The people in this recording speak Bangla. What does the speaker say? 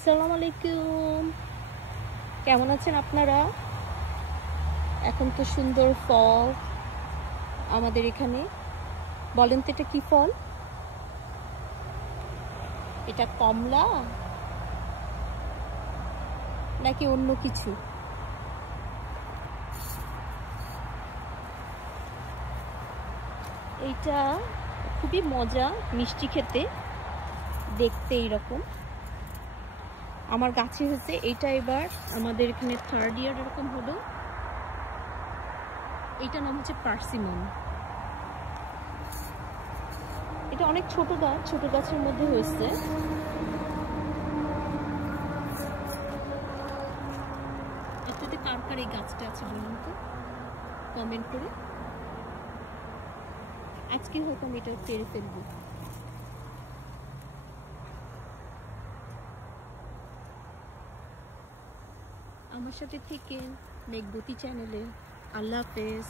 আসসালামু আলাইকুম। কেমন আছেন আপনারা? এখন তো সুন্দর ফল আমাদের এখানে। বলেন তো এটা কি ফল? এটা কমলা নাকি অন্য কিছু? এইটা খুবই মজা, মিষ্টি খেতে, দেখতে এইরকম। আমার গাছে হয়েছে এইটা, এবার আমাদের এখানে 3rd ইয়ার এরকম হলো। এইটা নাম হচ্ছে পার্সিমন। এটা অনেক ছোট গাছ, ছোট গাছের মধ্যে হয়েছে। আপনাদের কার কার এই গাছটা আছে বলুন তো কমেন্ট করে। আজকে হয়তো আমি এটা পেরে ফেলবো। আমার সাথে থেকে মেঘবতী চ্যানেলে। আল্লাহ হাফেজ।